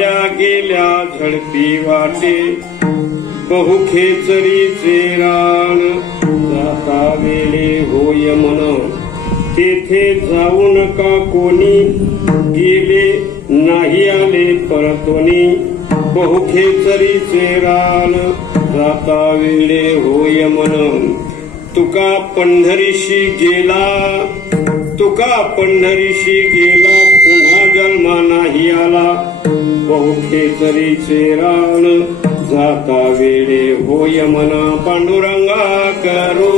आल्या गेल्या झडपी वाटे बहुखेचरीचे रान जाता वेळे होय मन तेथे जाऊ नका कोणी गेले नाही आले परतोनी बहुखेचरीचे रान जाता वेळे होय मन तुका पंढरीशी गेला पुन्हा जन्मा नाही आला बहुखेचरीचे रान जाता वेळे होय मना पांडुरंगा करू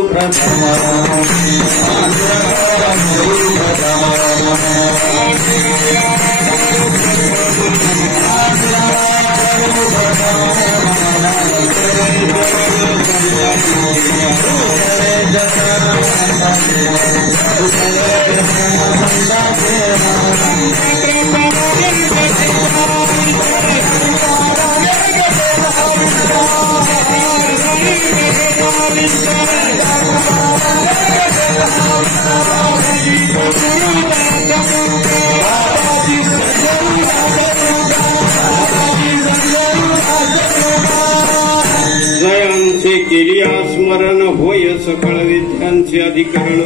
जयांचे केलिया स्मरण होय सकळ विद्यांचे अधिकरण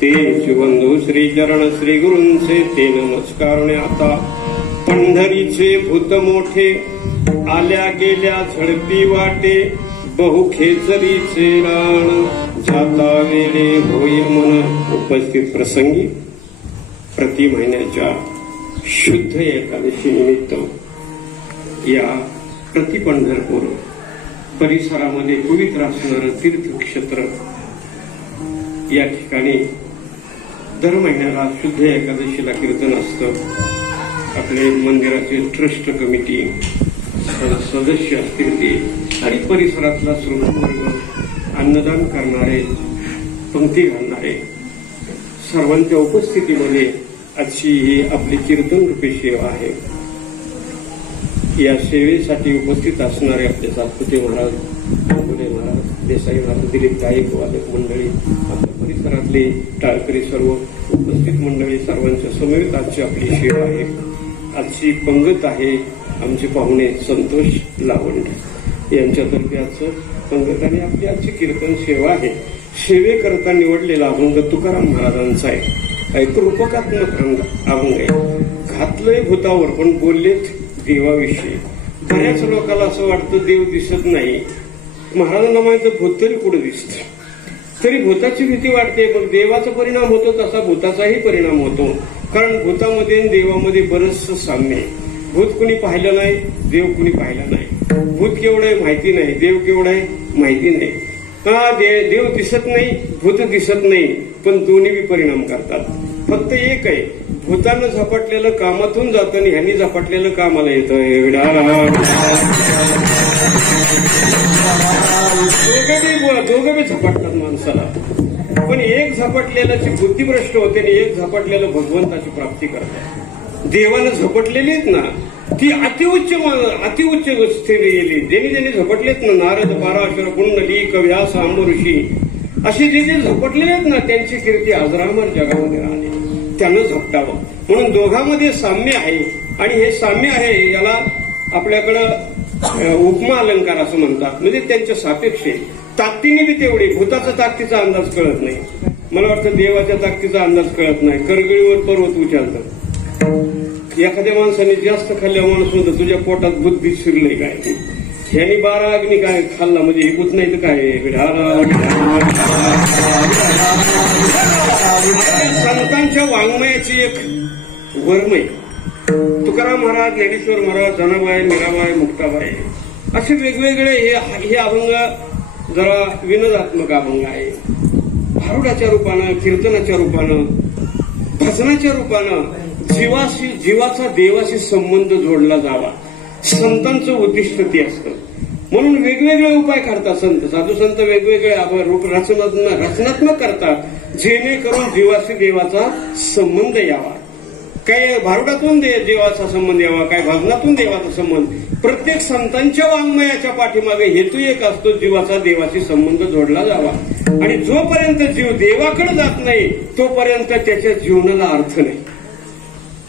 ते शिवबंधू श्री चरण श्री गुरूंचे ते नमस्कारणे आता पंढरीचे भूत मोठे आल्या गेल्या झडपी वाटे बहुखेचरीचे रान जाता वेळे होय मन उपस्थित प्रसंगी प्रति महिन्याच्या शुद्ध एकादशी निमित्त या प्रति पंढरपूर परिसरामध्ये पवित्र असणारं तीर्थक्षेत्र या ठिकाणी दर महिन्याला शुद्ध एकादशीला कीर्तन असतं. आपले मंदिराचे ट्रस्ट कमिटी सदस्य असतील ते आणि परिसरातला श्रोतृवर्ग अन्नदान करणारे पंक्ती घालणारे सर्वांच्या उपस्थितीमध्ये आजची ही आपली कीर्तन रूपी सेवा आहे. या सेवेसाठी उपस्थित असणारे आपले सातपुते महाराज, गोले महाराज, देसाई महाराज, दिलीप गायक, वादक मंडळी, आपल्या परिसरातले टाळकरी सर्व उपस्थित मंडळी सर्वांच्या समवेत आजची आपली सेवा आहे. आजची पंगत आहे आमचे पाहुणे संतोष लावंड यांच्यातर्फे आजचं पंगत आणि आपली आजची कीर्तन सेवा आहे. सेवेकरता निवडलेला अभंग तुकाराम महाराजांचा आहे. एक रूपकात्मक अभंग आहे. घातलंय भूतावर पण बोललेत देवाविषयी. बऱ्याच लोकांना असं वाटतं देव दिसत नाही. महाराजांना माहिती भूत तरी कुठं दिसत, तरी भूताची भीती वाटते. पण देवाचा परिणाम होतो तसा भूताचाही परिणाम होतो. कारण भूतामध्ये आणि देवामध्ये बरंचसं साम्य आहे. भूत कुणी पाहिलं नाही, देव कुणी पाहिलं नाही. भूत केवढं आहे माहिती नाही, देव केवढं आहे माहिती नाही. देव दिसत नाही, भूत दिसत नाही, पण दोन्ही बी परिणाम करतात. फक्त एक आहे, भूतानं झपाटलेलं कामातून जातं आणि ह्यांनी झपाटलेलं कामाला येतं. दोघं बी झपाटतात माणसाला. पण एक झपाटलेल्याची बुद्धिभ्रष्ट होते आणि एक झपाटलेलं भगवंताची प्राप्ती करतात. देवानं झपटलेली आहेत ना ती अतिउच्च स्थिती गेली. ज्यांनी झपटलेत ना नारद, पाराशर, कुंडली, कव्यास, आंबऋषी असे जे झपटलेले आहेत ना त्यांची कीर्ती अजरामर जगामध्ये राहते. त्यानं झपटावं म्हणून दोघांमध्ये साम्य आहे. आणि हे साम्य आहे याला आपल्याकडं उपमा अलंकार असं म्हणतात. म्हणजे त्यांच्या सापेक्ष आहे. ताकदीने बी तेवढी. भूताचा ताकदीचा अंदाज कळत नाही. मला वाटतं देवाच्या ताकदीचा अंदाज कळत नाही. करगळीवर पर्वत उचलतं. एखाद्या माणसाने जास्त खाल्ल्या माणूस म्हणतो तुझ्या पोटात बुद्धी शिरले काय, ह्यानी 12 अग्नी काय खाल्ला म्हणजे हे बुद्ध नाही तर काय. संतांच्या वाङ्मयाची एक वर्मय. तुकाराम महाराज, ज्ञानेश्वर महाराज, जनाबाई, मीराबाई, मुक्ताबाई असे वेगवेगळे हे अभंग जरा विनोदात्मक अभंग आहे. भारुडाच्या रूपानं, कीर्तनाच्या रूपानं, भजनाच्या रूपानं जीवाचा देवाशी संबंध जोडला जावा. संतांचं उद्दिष्ट ते असतं. म्हणून वेगवेगळे उपाय करतात संत. साधू संत वेगवेगळे रचनात्मक करतात जेणेकरून जीवाशी देवाचा संबंध यावा. काय भारुडातून देवाचा संबंध यावा, काय भजनातून देवाचा संबंध. प्रत्येक संतांच्या वाङ्मयाच्या पाठीमागे हेतू एक असतो, जीवाचा देवाशी संबंध जोडला जावा. आणि जोपर्यंत जीव देवाकडे जात नाही तोपर्यंत त्याच्या जीवनाला अर्थ नाही.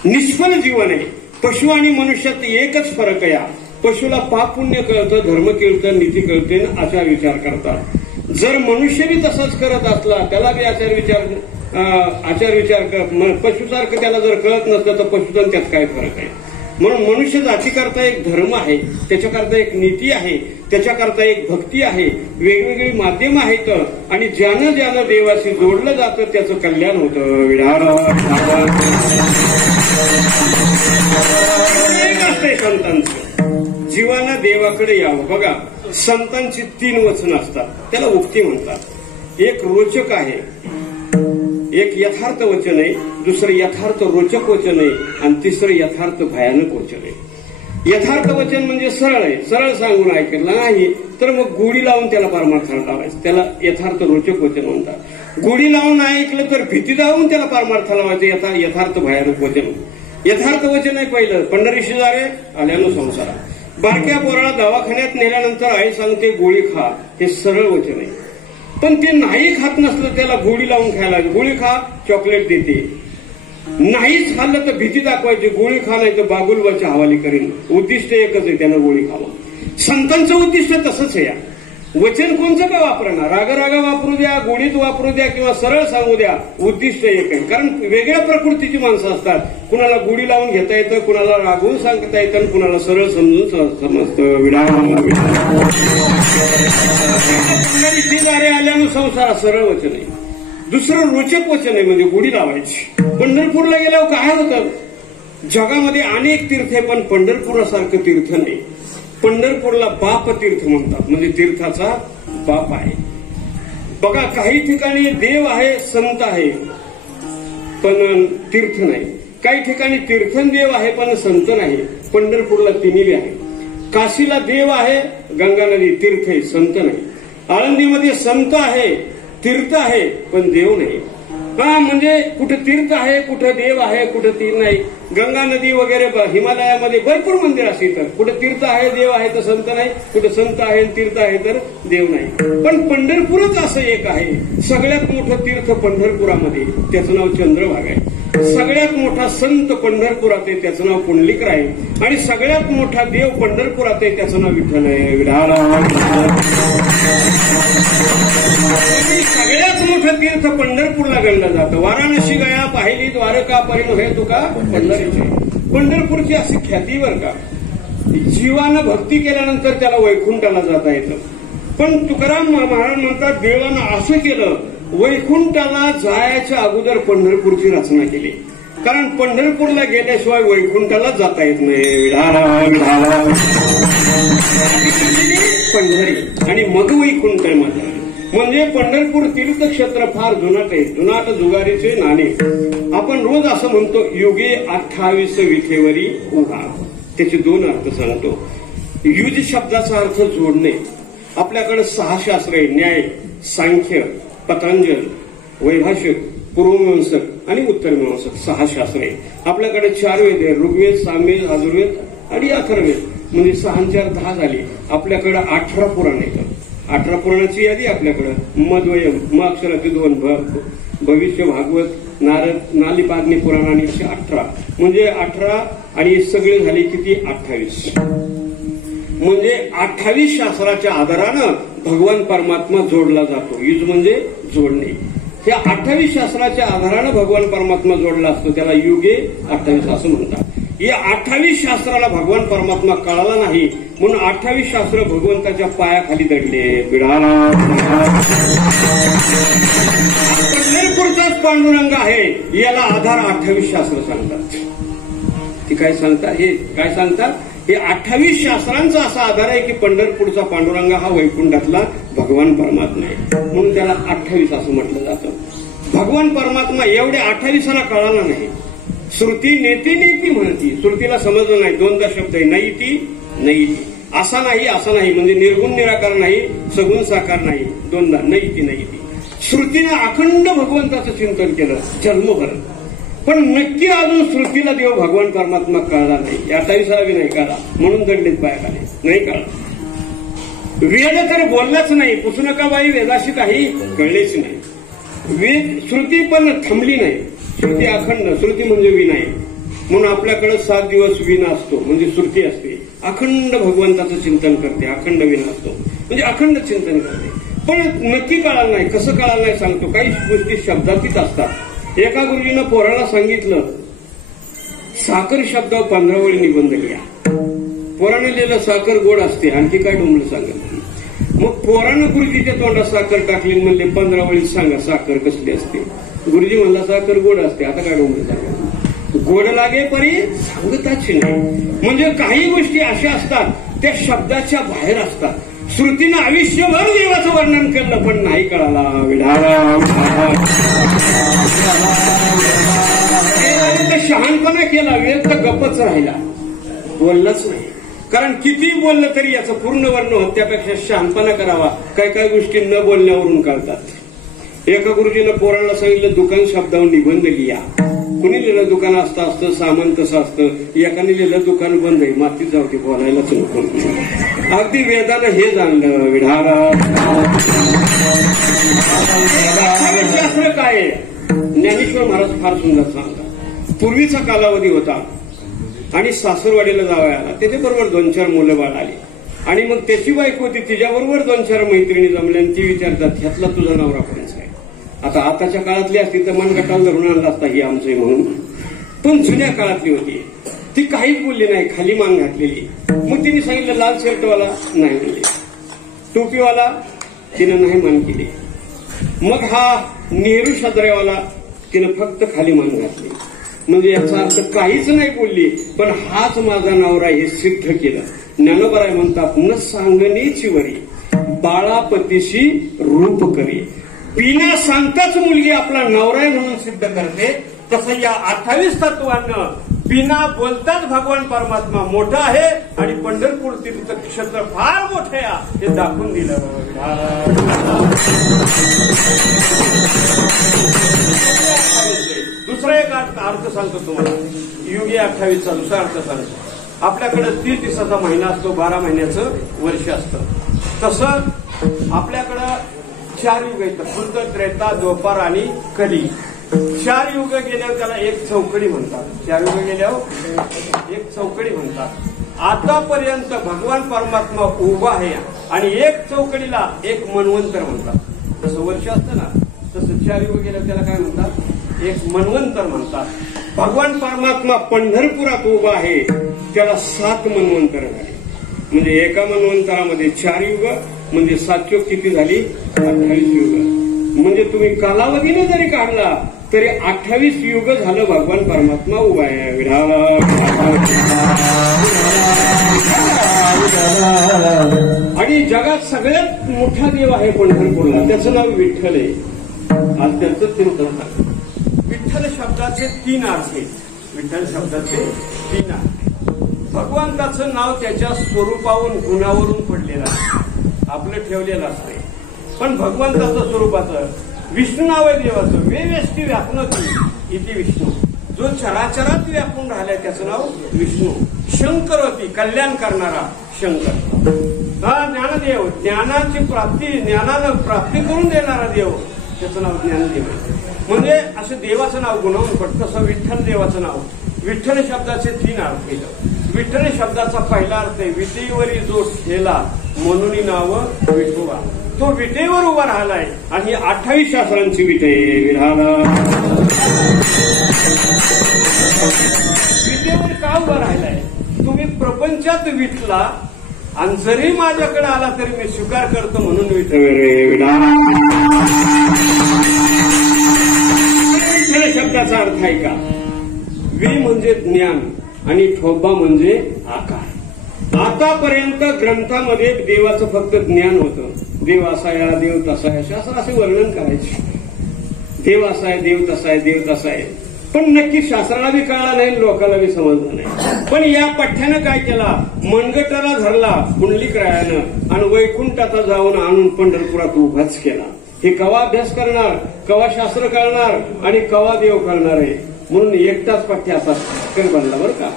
निष्फल जीवन आहे. पशु आणि मनुष्यात एकच फरक आहे. पशुला पाप पुण्य कळतं, धर्म कळतं, नीती कळते, आचार विचार करतात. जर मनुष्य बी तसाच करत असला, त्याला बी आचार विचार पशुसारखं त्याला जर कळत नसलं तर पशुचा त्यात काय फरक आहे. म्हणून मनुष्य जातीकरता एक धर्म आहे, त्याच्याकरता एक नीती आहे, त्याच्याकरता एक भक्ती आहे, वेगवेगळी माध्यम आहेत आणि ज्यानं ज्यानं देवाशी जोडलं जातं त्याचं कल्याण होतं. एक असते संतांचं, जीवानं देवाकडे यावं. बघा, संतांची 3 वचनं असतात, त्याला उक्ती म्हणतात. एक रोचक आहे, एक यथार्थ वचन आहे, दुसरं यथार्थ रोचक वचन आहे आणि तिसरं यथार्थ भयानक वचन आहे. यथार्थ वचन म्हणजे सरळ आहे, सरळ सांगून ऐकलं नाही तर मग गोडी लावून त्याला परमार्थाला लावायचं, त्याला यथार्थ रोचक वचन म्हणतात. गोडी लावून ऐकलं तर भीती लावून त्याला परमार्थाला लावायचं, यथार्थ भयानक वचन. यथार्थ वचन आहे पहिलं, पंढरीशी जारे आल्यानं संसारा. बारक्या पोराला दवाखान्यात नेल्यानंतर आई सांगते गोळी खा, हे सरळ वचन आहे. पण ते नाही खात नसलं त्याला गोळी लावून खायला, गोळी खा चॉकलेट देते. नाहीच खाल्लं तर भीती दाखवायची, गोळी खा नाही तर बागुलबाच्या हवाली करीन. उद्दिष्ट एकच आहे, त्यानं गोळी खावं. संतांचं उद्दिष्ट तसंच आहे. वचन कोणचं का वापरणार, रागा वापरू द्या, गोडीत वापरू द्या किंवा सरळ सांगू द्या, उद्दिष्ट एक आहे. कारण वेगळ्या प्रकृतीची माणसं असतात. कुणाला गोडी लावून घेता येतं, कुणाला रागवून सांगता येतं, कुणाला सरळ समजून समजतं. शेजारी आल्यानं संसार सरळ वचन आहे. दुसरं रोचक वचन आहे, म्हणजे गोडी लावायची. पंढरपूरला गेल्यावर काय होतं, जगामध्ये अनेक तीर्थ आहे पण पंढरपुरासारखं तीर्थ नाही. पंढरपूरला बाप तीर्थ म्हणतात, म्हणजे तीर्थाचा बाप आहे. बघा, काही ठिकाणी देव आहे, संत आहे पण तीर्थ नाही. काही ठिकाणी तीर्थदेव आहे पण संत नाही. पंढरपूरला तिन्ही आहे. काशीला देव आहे, गंगा नदी तीर्थ आहे, संत नाही. आळंदीमध्ये संत आहे, तीर्थ आहे पण देव नाही. म्हणजे कुठं तीर्थ आहे, कुठं देव आहे, कुठं तीर्थ नाही. गंगा नदी वगैरे हिमालयामध्ये भरपूर मंदिर असते, तर कुठं तीर्थ आहे, देव आहे तर संत नाही, कुठं संत आहे तीर्थ आहे तर देव नाही. पण पंढरपूरच असं एक आहे, सगळ्यात मोठं तीर्थ पंढरपुरामध्ये, त्याचं नाव चंद्रभागा आहे. सगळ्यात मोठा संत पंढरपुरात आहे, त्याचं नाव पुंडलिक आहे. आणि सगळ्यात मोठा देव पंढरपुरात आहे, त्याचं नाव विठ्ठल आहे. सगळ्यात मोठं तीर्थ पंढरपूरला गणलं जातं. वाराणसी गया पाहिली द्वारका परिण हे तुका पंढरीचे. पंढरपूरची अशी ख्याती बर का. जीवानं भक्ती केल्यानंतर त्याला वैकुंठाला जाता येतं. पण तुकाराम महाराज म्हणतात, देवानं असं केलं, वैकुंठाला जायच्या अगोदर पंढरपूरची रचना केली. कारण पंढरपूरला गेल्याशिवाय वैकुंठाला जाता येत नाही. पंढरी आणि मग वैकुंठ मध्ये, म्हणजे पंढरपूर तीर्थक्षेत्र फार जुनाट आहे. जुनाट जुगारीचे नाणे. आपण रोज असं म्हणतो, युगे 28 विखेवरी उभा. त्याचे 2 अर्थ सांगतो. युज शब्दाचा अर्थ जोडणे. आपल्याकडे 6 शास्त्र आहे, न्याय, सांख्य, पतंजल, वैभाषिक, पूर्वमीमांसक आणि उत्तरमीमांसक. 6 शास्त्र आहे. आपल्याकडे 4 वेद आहे, ऋग्वेद, सामवेद, यजुर्वेद आणि अथर्ववेद. म्हणजे 6 आणि 4 10 झाली. आपल्याकडे 18 पुराण आहेत. 18 पुराणाची यादी आपल्याकडं. मध्वयम, म अक्षराचे 2, भविष्य, भागवत, नारद, नालिपाग्नी पुराण आणि 18. म्हणजे 18 आणि सगळे झाले किती, 28. म्हणजे 28 शास्त्राच्या आधारानं भगवान परमात्मा जोडला जातो. युज म्हणजे जोडणे. त्या 28 शास्त्राच्या आधारानं भगवान परमात्मा जोडला असतो, त्याला युगे 28 असं म्हणतात. या 28 शास्त्राला भगवान परमात्मा कळाला नाही, म्हणून 28 शास्त्र भगवंताच्या पायाखाली दडले. पंढरपूरचाच पांडुरंग आहे, याला आधार 28 शास्त्र सांगतात. ती काय सांगतात, हे काय सांगतात, हे 28 शास्त्रांचा असा आधार आहे की पंढरपूरचा पांडुरंग हा वैकुंठातला भगवान परमात्मा आहे, म्हणून त्याला 28 असं म्हटलं जातं. भगवान परमात्मा एवढ्या 28ला कळाला नाही. श्रुती नेती नेती म्हणती, श्रुतीला समजलं नाही. 2दा शब्द आहे, नैती नैती. असा नाही म्हणजे निर्गुण निराकार नाही, सगुण साकार नाही. 2दा नैती नैती. श्रुतीनं अखंड भगवंताचं चिंतन केलं जन्मभर, पण नक्की अजून श्रुतीला देव भगवान परमात्मा कळला नाही. 28ला बी नाही कळला, म्हणून दंडित पायाखाली नाही कळला. वेद तर बोललाच नाही, पुसू नका बाई, वेदाशी काही कळलेच नाही. वेद श्रुती पण थांबली नाही. श्रुती अखंड, श्रुती म्हणजे विनायक. म्हणून आपल्याकडे 7 दिवस वीणा असतो, म्हणजे श्रुती असते, अखंड भगवंताचं चिंतन करते, अखंड वीणा असतो म्हणजे अखंड चिंतन करते. पण नक्की कळालं नाही, कसं कळालं नाही सांगतो. काही गोष्टी शब्दातीत असतात. एका गुरुजीनं पोराला सांगितलं साखर शब्दावर 15 वेळी निबंध लिहा. पोराने लिहिलं साखर गोड असते, आणखी काय डोंबलं सांगत. मग पोरानं गुरुजीच्या तोंडात साखर टाकली, म्हणले 15 वेळी सांगा साखर कसली असते. गुरुजी म्हणला साखर गोड असते, आता काय डोंबलं सांगा. गोड लागे परी सांगताच नाही. म्हणजे काही गोष्टी अशा असतात त्या शब्दाच्या बाहेर असतात. श्रुतीनं आयुष्यभर देवाचं वर्णन केलं पण नाही कळाला. शहाणपणा केला, वेळ तर गप्पच राहिला, बोललाच नाही. कारण किती बोललं तरी याचं पूर्ण वर्ण होत, त्यापेक्षा शहाणपणा करावा. काय काय गोष्टी न बोलण्यावरून कळतात. एका गुरुजीनं पोरांना सांगितलं दुकान शब्दावर निबंध लिहा. कुणी लिहिलं दुकान असतं असतं, सामान कसं असतं. एकाने लिहिलं दुकान बंद आहे, मातीत जाऊ ती बोलायलाच नको. अगदी वेदानं हे जाणलं. विढारा शास्त्र काय आहे? ज्ञानेश्वर महाराज फार सुंदर सांगतात. पूर्वीचा कालावधी होता आणि सासरवाडीला जावया आला, त्याच्या बरोबर 2-4 मुलं बाळ आली आणि मग त्याची बायको होती, तिच्याबरोबर 2-4 मैत्रिणी जमल्या आणि ती विचारतात ह्यातला तुझा नवरा कोणाचा आहे. आता आताच्या काळातली असती तर मनगटाला धरून आणला असता ही आमचं म्हणून, पण जुन्या काळातली होती. ती काहीच बोलली नाही, खाली मान घातलेली. मग तिने सांगितलं लाल शर्टवाला, नाही म्हणली. टोपीवाला, तिनं नाही मान केली. मग हा नेहरू सदरेवाला, तिनं फक्त खाली मान घातली. म्हणजे याचा अर्थ काहीच नाही बोलली, पण हाच माझा नवरा हे सिद्ध केलं. ज्ञानोबराय म्हणतात न सांगणेची वरी बाळापतीशी रूप करी. बिना सांगताच मुलगी आपला नवरा आहे म्हणून सिद्ध करते. तसं या 28 तत्वांना बिना बोलताच भगवान परमात्मा मोठा आहे आणि पंढरपूर तीर्थक्षेत्र फार मोठे आहे हे दाखवून दिलं. दुसरा एक अर्थ सांगतो तुम्हाला. युगी 28चा दुसरा अर्थ सांगतो. आपल्याकडे 30 दिवसाचा महिना असतो, 12 महिन्याचं वर्ष असतं. तसं आपल्याकडं 4 युग आहेत, शुद्ध, त्रेता, द्वापार आणि कली. 4 युग गेल्यावर त्याला एक चौकडी म्हणतात. 4 युग गेल्यावर एक चौकडी म्हणतात. आतापर्यंत भगवान परमात्मा उभा आहे आणि एक चौकडीला एक मन्वंतर म्हणतात. जसं वर्ष असतं ना तसं 4 युग गेल्यावर त्याला काय म्हणतात? एक मन्वंतर म्हणतात. भगवान परमात्मा पंढरपुरात उभा आहे, त्याला 7 मन्वंतर झाली. म्हणजे एका मन्वंतरामध्ये 4 युग म्हणजे 7 चोक किती झाली? 28 युग. म्हणजे तुम्ही कालावधीने जरी काढला तरी 28 युग झालं भगवान परमात्मा उभा आहे. आणि जगात सगळ्यात मोठा देव आहे पंढरपूरला, त्याचं नाव विठ्ठल आहे. आज त्याचं तीर्थस्थान. विठ्ठल शब्दाचे 3 अर्थ आहेत. विठ्ठल शब्दाचे 3 अर्थ. भगवंताचं नाव त्याच्या स्वरूपावरून गुणावरून पडलेलं आहे, आपलं ठेवलेलं असतंय. पण भगवंताचं स्वरूपाचं विष्णू नाव आहे देवाचं. वेवेष्टी व्यापनती इथे विष्णू, जो चराचरात व्यापून राहिलाय त्याचं नाव विष्णू. शंकर होती, कल्याण करणारा शंकर. हा ज्ञानदेव, ज्ञानाची प्राप्ती, ज्ञानानं प्राप्ती करून देणारा देव, त्याचं नाव ज्ञानदेव आहे. म्हणजे असं देवाचं नाव गुणवून पडतं. तसं विठ्ठल देवाचं नाव. विठ्ठल शब्दाचे 3 अर्थ आहेत. विठ्ठल शब्दाचा पहिला अर्थ आहे विटेवरी जो ठेला म्हणून नाव विठोबा. तो विटेवर उभा राहिलाय आणि 28 शास्त्रांची विटे विटेवर का उभा राहिलाय? तुम्ही प्रपंचात विठला आणि जरी माझ्याकडे आला तरी मी स्वीकार करतो म्हणून विठ्ठल शब्दाचा अर्थ आहे का? वि म्हणजे ज्ञान आणि ठोबा म्हणजे आकार. आतापर्यंत ग्रंथामध्ये देवाचं फक्त ज्ञान होतं. देव असा आहे, देव तसा आहे, असं असे वर्णन करायचे. देव असा आहे, देव तसा आहे, देव तसा आहे. पण नक्की शास्त्राला बी कळला नाही, लोकांना बी समजलं नाही. पण या पठ्यानं काय केला? मनगटाला धरला पुंडलिकरायानं आणि वैकुंठाचा जाऊन आणून पंढरपुरात उभाच केला. हे कवा अभ्यास करणार, कवा शास्त्र कळणार आणि कवा देव कळणार आहे. म्हणून एकटाच पठ्य असा बनला बरं का.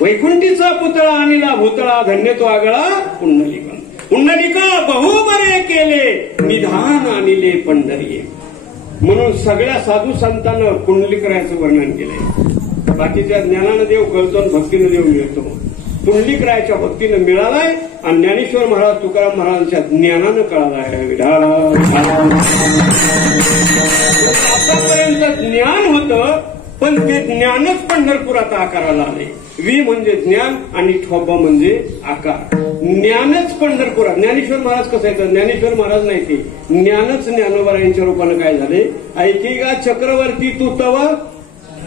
वैकुंठीचा पुतळा आणला भूतळा, धन्य तो आगळा पुंडलिक. पुंडलिक बहु बरे केले, निधान आणले पंढरीये. म्हणून सगळ्या साधू संतांना पुंडलिकरायाचं वर्णन केलंय. बाकीच्या ज्ञानानं देव कळतो आणि भक्तीनं देव मिळतो. पुंडलिकरायाच्या भक्तीनं मिळालाय आणि ज्ञानेश्वर महाराज तुकाराम महाराजांच्या ज्ञानानं कळालाय. विढाला आतापर्यंत ज्ञान होतं, पण ते ज्ञानच पंढरपुरात आकाराला आले. वी म्हणजे ज्ञान आणि ठोबा म्हणजे आकार. ज्ञानच पंढरपुरात. ज्ञानेश्वर महाराज कसं येतं? ज्ञानेश्वर महाराज नाही, ते ज्ञानच ज्ञानोबरायांच्या रूपानं काय झाले? ऐकी गा चक्रवर्ती तू तव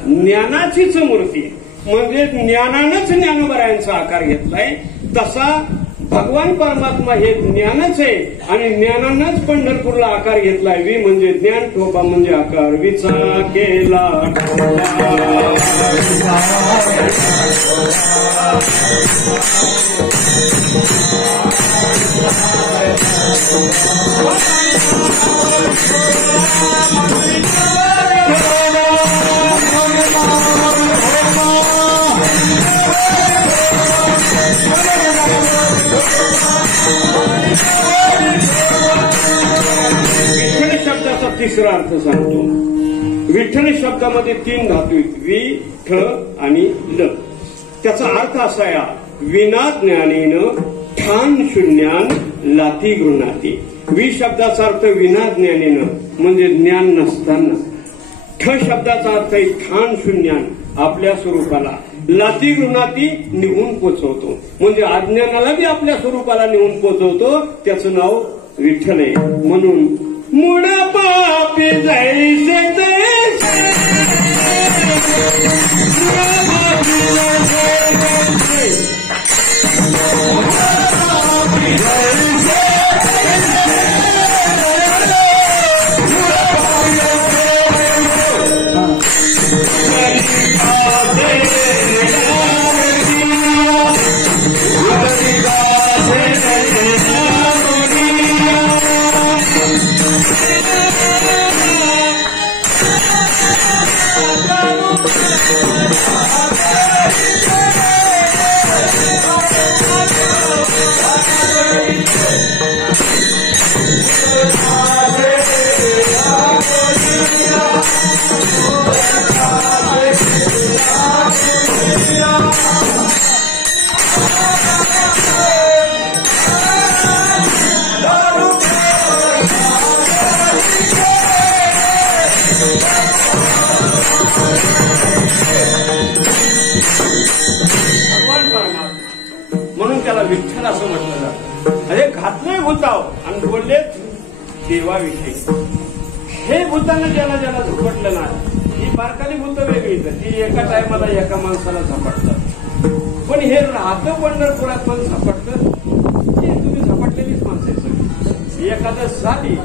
ज्ञानाचीच मूर्ती, म्हणजे ज्ञानानंच ज्ञानोबरायांचा आकार घेतलाय. तसा भगवान परमात्मा हे ज्ञानच आहे आणि ज्ञानानंच पंढरपूरला आकार घेतलाय. वी म्हणजे ज्ञान, ठोबा म्हणजे आकार. विचा केला विठ्ठल शब्दाचा तिसरा अर्थ सांगतो. विठ्ठल शब्दामध्ये 3 धातू आहेत, वि, ठ आणि ल. त्याचा अर्थ असा आहे, विना ज्ञानेन ठाण शून्यान लाती गृणाती. वि शब्दाचा अर्थ विना ज्ञानेन म्हणजे ज्ञान नसताना. ठ शब्दाचा अर्थ आहे ठाण शून्यान आपल्या स्वरूपाला. लाती गृणाती निघून पोचवतो, म्हणजे अज्ञानाला बी आपल्या स्वरूपाला निघून पोचवतो. त्याचं नाव विठ्ठल आहे. म्हणून मुड पापी जैसे तैसे विठ्ठल असं म्हटलं जातं. अरे घातले भूताव आणि बोलले देवाविषयी. हे भूतानं ज्याला ज्याला झपटलं ना, ही बारकाली भूत वेगळीच, ती एका टायमाला एका माणसाला झपटतात. पण हे राहतं पंढरपुरात पण झपटतं. तुम्ही झपटलेलीच माणसं सगळी. एकादश झाली,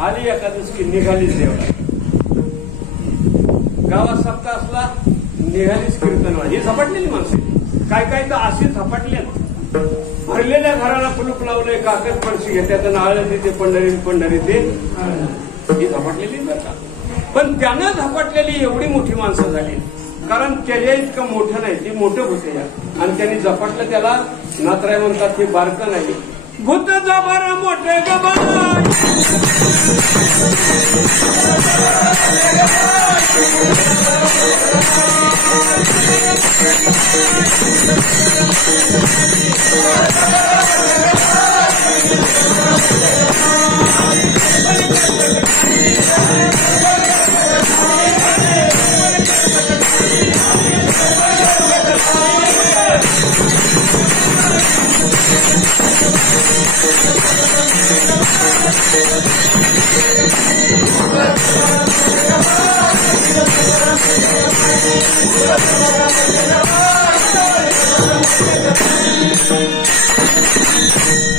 आली एकादश की निघालीच देवळा. गावात सप्ताह असला निघालीच कीर्तनवाड. ही झपटलेली माणसं. काय काय तर अशी झपटले, भरलेल्या घराला कुलूप लावलंय, काकत पडशी घेतात, नाळ तिथे पंढरी ते ही झपटलेली बरं. पण त्यानं झपटलेली एवढी मोठी माणसं झाली, कारण त्याच्या इतकं मोठं नाही, ती मोठं होते. आणि त्यांनी झपटलं, त्याला नातराय म्हणतात, ते बारकं नाही. भूत जबर मोठे गबाय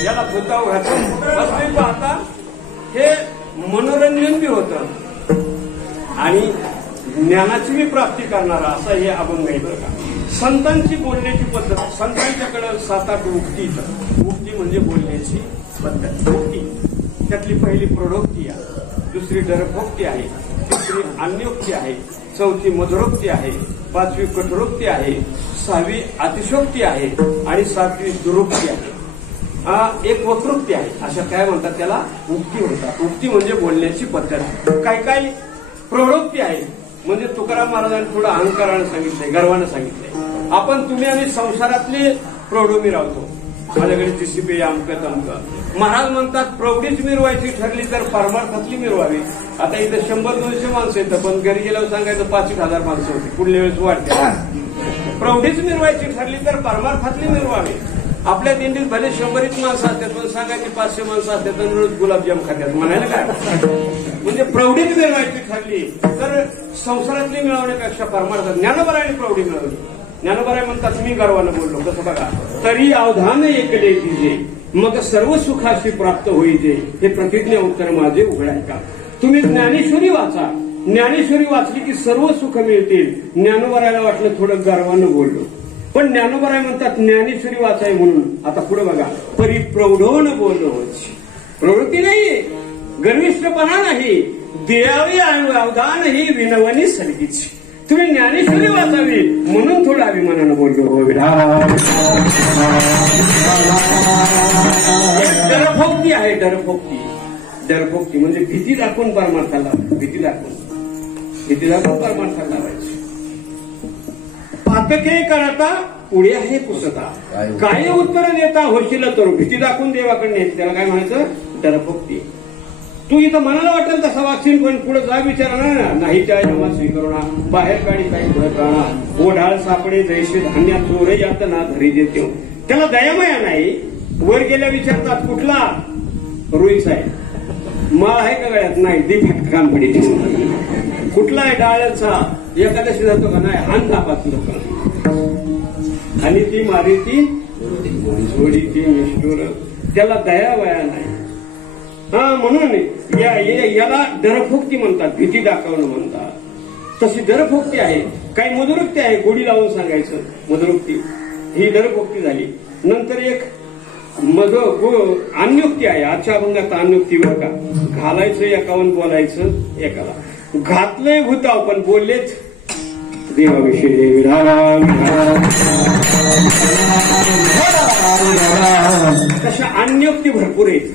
याला भूताव घातलं. बस पाहता हे मनोरंजन बी होतं आणि ज्ञानाची बी प्राप्ती करणारा असा हे अभंग आहे बरं का. संतांची बोलण्याची पद्धत, संतांच्याकडे 7-8 उक्ती म्हणजे बोलण्याची पद्धत. उक्ती त्यातली पहिली प्रौढोक्ती आहे, दुसरी डरभोक्ती आहे, तिसरी अन्योक्ती आहे, चौथी मधुरोक्ती आहे, 5वी कठोरोक्ती आहे, 6वी अतिशोक्ती आहे आणि 7वी दुरोक्ती आहे. एक वक्रोक्ती आहे. अशा काय म्हणतात त्याला? उक्ती म्हणतात. उक्ती म्हणजे बोलण्याची पद्धत. काय काय प्रौढोक्ती आहे, म्हणजे तुकाराम महाराजांनी थोडं अहंकारानं सांगितलंय, गर्वानं सांगितलंय. आपण तुम्ही आम्ही संसारातले प्रौढ मिरवतो, माझ्याकडे जीसीपी अमकं तमकं. महाराज म्हणतात प्रौढीच मिरवायची ठरली तर परमार्थातली मिरवावी. आता इथं 100-200 माणसं येतं, पण घरी गेल्यावर सांगायचं 5,000 माणसं होती, पुढल्या वेळेस वाढते. प्रौढीच मिरवायची ठरली तर परमार्थातली मिरवावी. आपल्या दिंडीत भले 100 माणसं असतात, पण सांगायची 500 माणसं असतात आणि रोज गुलाबजाम खात्यात, म्हणायला काय. म्हणजे प्रौढीच मिळवायची ठरली तर संसारातली मिळवण्यापेक्षा परमार्थ. ज्ञानोबराने प्रौढी मिळवली. ज्ञानोबराय म्हणतात मी गर्वानं बोललो, कसं बघा. तरी अवधान एकले तिजे मग सर्व सुखाशी प्राप्त होईते, हे प्रतिज्ञा उत्तर माझे उघडाय का. तुम्ही ज्ञानेश्वरी वाचा. ज्ञानेश्वरी वाचली की सर्व सुख मिळतील. ज्ञानोबरायला वाटलं थोडं गर्वानं बोललो, पण ज्ञानोबराय म्हणतात ज्ञानेश्वरी वाचाय म्हणून. आता पुढे बघा. परी प्रौढोन बोललो, प्रवृत्ती नाहीये, गर्विष्ठपणा नाही, द्यावी अवधान ही विनवणी सलगीची. तुम्ही ज्ञानेश्वरी वाचावी म्हणून थोडं अभिमानानं बोललो. हो डरफोक्ती आहे. डरफोक्ती म्हणजे भीती दाखवून परमार्थाला, भीती दाखवून परमार्थाला लावायची. पातके करता पुढे आहे पुसता, काय उत्तर देता होशील तर भीती दाखवून देवाकडे नेत. त्याला काय म्हणायचं, डरफोक्ती. तू इथं मनाला वाटेल तसा वागशील, पण पुढे जा विचारणार नाही. त्या जेव्हा स्वीकरणा बाहेर काढी काही भरत राहणार. ओढाळ सापडे जैसे धान्या चोर यात ना धरी देतो. त्याला दयामया नाही. वर गेल्या विचारतात कुठला रुईचा आहे, माळ आहे का गळ्यात, नाही ती फटकान पडी. कुठला आहे डाळचा, एखाद्याशी जातो का, नाही हान दापाच लोक. आणि ती मारी ती जोडी ती निष्ठुर, त्याला दयावया नाही. म्हणून याला डरफोक्ती म्हणतात, भीती दाखवणं म्हणतात. तशी डरफोक्ती आहे. काही मधुरोक्ती आहे, गोडी लावून सांगायचं, मधुरोक्ती ही डरफोक्ती झाली. नंतर एक अन्योक्ती आहे. आजच्या अभंगात अन्योक्तीवर का, घालायचं एकावर बोलायचं एकाला. घातलंय भूताव पण बोललेच देवाविषयी. तशा अन्योक्ती भरपूर आहेत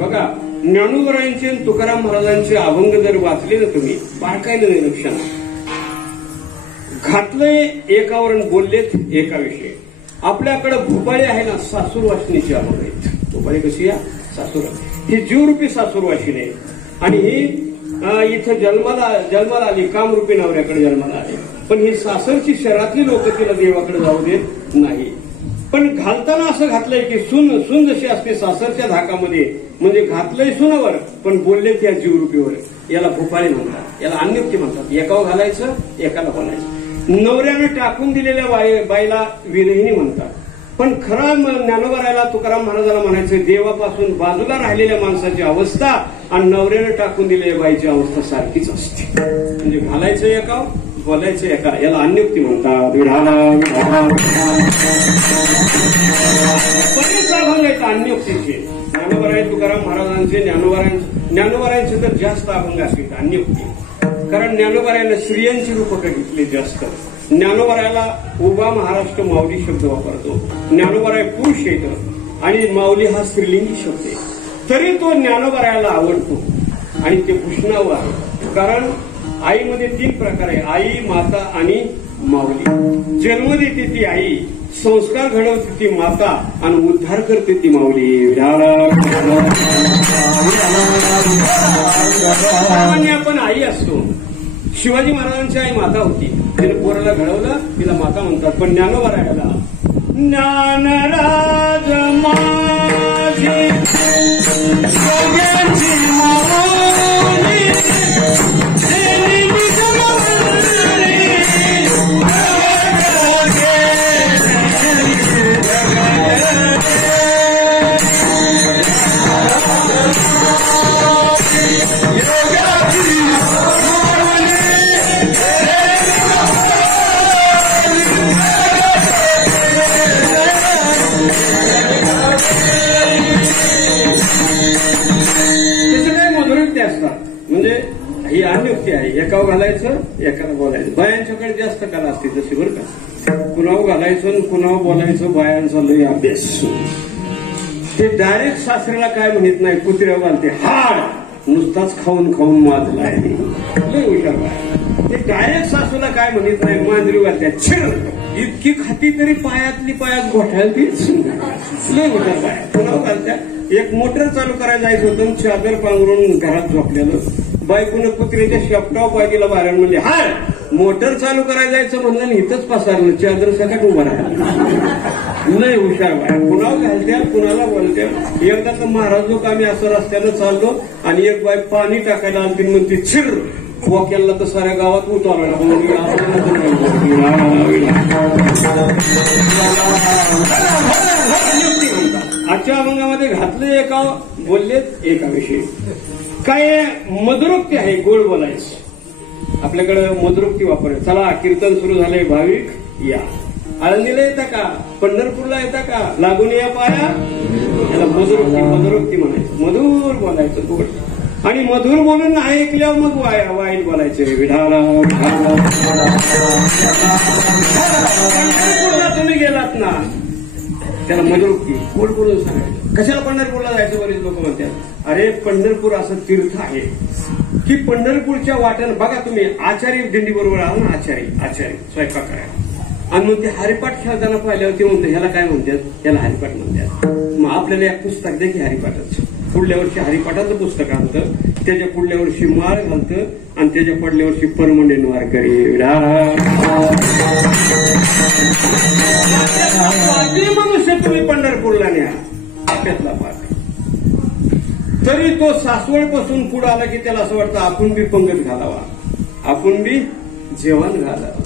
बघा. ज्ञानोबरायांचे तुकाराम महाराजांचे अभंग जर वाचले ना तुम्ही बारकाईनं निरीक्षण, घातलंय एकावर बोललेत एकाविषयी. आपल्याकडे भोपाळी आहे ना, सासूरवाशिनीची अभंग आहेत. भोपाळी कशी आहे, सासूर. ही जीवरूपी सासूरवाशिनी आहे. आणि ही इथं जन्माला आली, कामरूपी नवऱ्याकडे जन्माला आली. पण ही सासरची शहरातली लोक तिला देवाकडे जाऊ देत नाही. पण घालताना असं घातलंय की सून जशी असते सासरच्या धाकामध्ये, म्हणजे घातलंय सुनावर पण बोलले त्या जीवरूपीवर. याला भोपाळी म्हणतात, याला अन्योक्ती म्हणतात. एकावर घालायचं एकाला बोलायचं. नवऱ्यानं टाकून दिलेल्या बाईला विरहिणी म्हणतात. पण खरा ज्ञानोबरायला तुकाराम महाराजाला म्हणायचं, देवापासून बाजूला राहिलेल्या माणसाची अवस्था आणि नवऱ्यानं टाकून दिलेल्या बाईची अवस्था सारखीच असते. म्हणजे घालायचं एका बोलायचं एका, याला अन्योक्ती म्हणतात. बरेच अभंग आहेत अन्योक्तीचे. ज्ञानोबराय तुकाराम महाराजांचे, ज्ञानोबरायांचे तर जास्त अभंग असतील अन्योक्ती. कारण ज्ञानोबरायानं स्त्रियांची रूपकं घेतली जास्त. ज्ञानोबरायाला उभा महाराष्ट्र माऊली शब्द वापरतो. ज्ञानोबराय पुरुष येतं आणि माऊली हा स्त्रीलिंगी शब्द आहे. तरी तो ज्ञानोबरायाला आवडतो आणि ते भूषणावर आहे. कारण आईमध्ये 3 प्रकार आहे, आई, माता आणि माऊली. जन्म देते ती आई, संस्कार घडवते ती माता आणि उद्धार करते ती माऊली. सामान्य आपण आई असतो. शिवाजी महाराजांची आई माता होती, तिने पोराला घडवलं, तिला माता म्हणतात. पण ज्ञानोबरायाला ज्ञानराज माझी ही अन्योक्ती आहे. एकावर घालायचं एकाला बोलायचं. बायांच्याकडे जास्त कला असते तशी बरं का. कुणावर घालायचं आणि कुणावर बोलायचं बायांचा लय अभ्यास. ते डायरेक्ट सासऱ्याला काय म्हणत नाही, कुत्र्या घालते हाड नुसताच खाऊन खाऊन माजलाय. लय हुशार बाय. ते डायरेक्ट सासूला काय म्हणत नाही, मांजरी वाटत्या छिर इतकी खाती तरी पायातली पायात घोटायला तीच लय घोटाळ पायात पुन्हा घालत्या. एक मोटर चालू करायला जायचं होतं, चादर पांघरून घरात झोपलेलं, बायकोनं कुत्र्याच्या शेपटाव पाय दिला बाहेर, म्हणले हाय मोटर चालू करायला जायचं म्हणलं इथंच पसारलं, चादर सगळ्यात उभा राहिला. लय हुशार बाया, कुणाला घालत्या कुणाला बोलत्या. एकदा तर महाराज लोक आम्ही असं रस्त्यानं चाललो आणि एक बाय पाणी टाकायला आलती, म्हणते छिर खोक्याला तर साऱ्या गावात उतारला. आजच्या अभंगामध्ये घातले एका बोललेत एका विषयी. काय मधुरोक्ती आहे, गोड बोलायचं. आपल्याकडे मधुरोक्ती वापरायचं. चला कीर्तन सुरू झालंय, भाविक या. आळंदीला येता का, पंढरपूरला येता का, लागून या पाया. याला मधुरोक्ती म्हणायचं. मधुर बोलायचं, गोड. आणि मधुर बोलून नाही ऐकल्यावर मग वाईट बोलायचं. विढाला पंढरपूरला तुम्ही गेलात ना, त्याला मधुरोक्ती गोड बोलून सांगायचं. कशाला पंढरपूरला जायचं, बरेच लोक म्हणतात. अरे पंढरपूर असं तीर्थ आहे की पंढरपूरच्या वाट्यानं बघा तुम्ही, आचारी दिंडी बरोबर आला ना, आचारी स्वयंपाक करायला, आणि मग ते हरिपाठ खेळताना पाहिल्यावर ते म्हणतात ह्याला काय म्हणतात, याला हरिपाठ म्हणतात. मग आपल्याला एक पुस्तक द्या की हरिपाठाचं. पुढल्या वर्षी हरिपाठाचं पुस्तक आणतं, त्याच्या पुढल्या वर्षी माळ घालतं आणि त्याच्या पुढल्या वर्षी परमंडे वारकरी. मनुष्य तुम्ही पंढरपूरला न्या, आपल्यातला पाठ. तरी तो सासवडपासून पुढे आला की त्याला असं वाटतं आपण बी पंगत घालावा, आपण बी जेवण घालावं,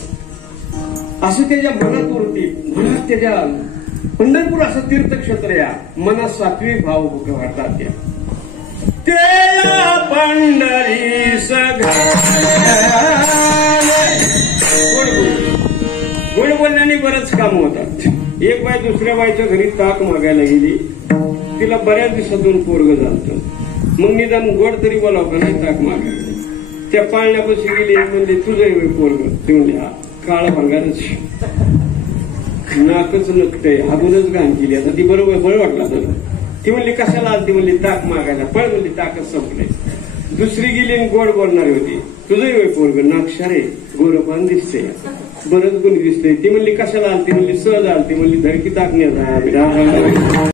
असं त्याच्या मनात उरती. मनात त्याच्या पंढरपूर असं तीर्थक्षेत्र या मनात सात्विक भाव वाटतात. त्या पंढरी गोड बोलण्याने बरंच काम होतात. एक बाय दुसऱ्या बायच्या घरी ताक मागायला गेली, तिला बऱ्याच दिवसातून पोरग झालं. मग निदान गोड तरी बोलाव का नाही, ताक मागायला. त्या पाळण्यापाशी गेली, म्हणजे तुझं पोरग. ते म्हणजे हा काळा भंगारच, नाकच नकटय, हागूनच घाण केली. आता ती बरोबर बरं वाटला तर ती म्हणली कशाला आलती, म्हणली ताक मागायला. पळ म्हणली ताकच संपलंय. दुसरी गेली आणि गोड बोलणारी होती, तुझं पोरग नाक्षारे गोरपान दिसते, बरंच गुणी दिसते. ती म्हणली कशाला आलती, म्हणली सहज आलती, म्हणली धडकी ताक नाही.